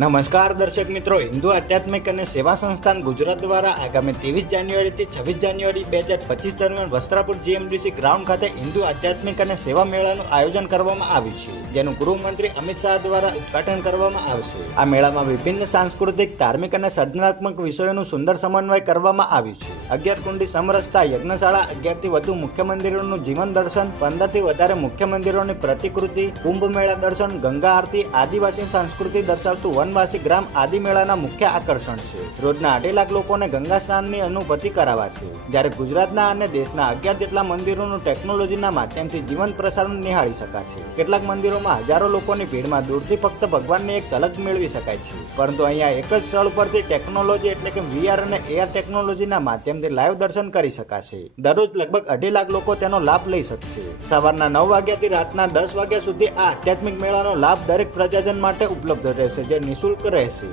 નમસ્કાર દર્શક મિત્રો, હિન્દુ આધ્યાત્મિક અને સેવા સંસ્થાન ગુજરાત દ્વારા આગામી 23 જાન્યુઆરીથી 26 જાન્યુઆરી 2025 દરમિયાન વસ્ત્રાપુર જીએમડીસી ગ્રાઉન્ડ ખાતે હિન્દુ આધ્યાત્મિક અને સેવા મેળાનું આયોજન કરવામાં આવ્યું છે, જેનું ગૃહમંત્રી અમિત શાહ દ્વારા ઉદ્ઘાટન કરવામાં આવશે. આ મેળામાં વિભિન્ન સાંસ્કૃતિક, ધાર્મિક અને સર્જનાત્મક વિષયોનું સુંદર સમન્વય કરવામાં આવ્યું છે. 11 કુંડી સમરસતા યજ્ઞશાળા, 11 થી વધુ મુખ્ય મંદિરોનું જીવન દર્શન, 15 થી વધારે મુખ્ય મંદિરોની પ્રતિકૃતિ, કુંભ મેળા દર્શન, ગંગા આરતી, આદિવાસી સંસ્કૃતિ દર્શાવતું વનવાસી ગ્રામ આદિ મેળાના મુખ્ય આકર્ષણ છે. રોજના 2.5 લાખ લોકોને ગંગા સ્નાનની અનુભૂતિ કરાવાશે. જ્યારે ગુજરાતના અને દેશના 11 જેટલા મંદિરોનું ટેકનોલોજીના માધ્યમથી જીવંત પ્રસારણ નિહાળી શકાશે. કેટલાક મંદિરોમાં હજારો લોકોની ભીડમાં દૂરથી ફક્ત ભગવાનની એક ઝલક મેળવી શકાય છે, પરંતુ અહીંયા એક જ સ્થળ પરથી ટેકનોલોજી એટલે કે VR અને AR ટેકનોલોજીના માધ્યમથી લાઈવ દર્શન કરી શકાશે. દરરોજ લગભગ 2.5 લાખ લોકો તેનો લાભ લઈ શકશે. સવારના 9 વાગ્યાથી રાતના 10 વાગ્યા સુધી આ આધ્યાત્મિક મેળાનો લાભ દરેક પ્રજાજન માટે ઉપલબ્ધ રહેશે, જે નિઃશુલ્ક રહેશે.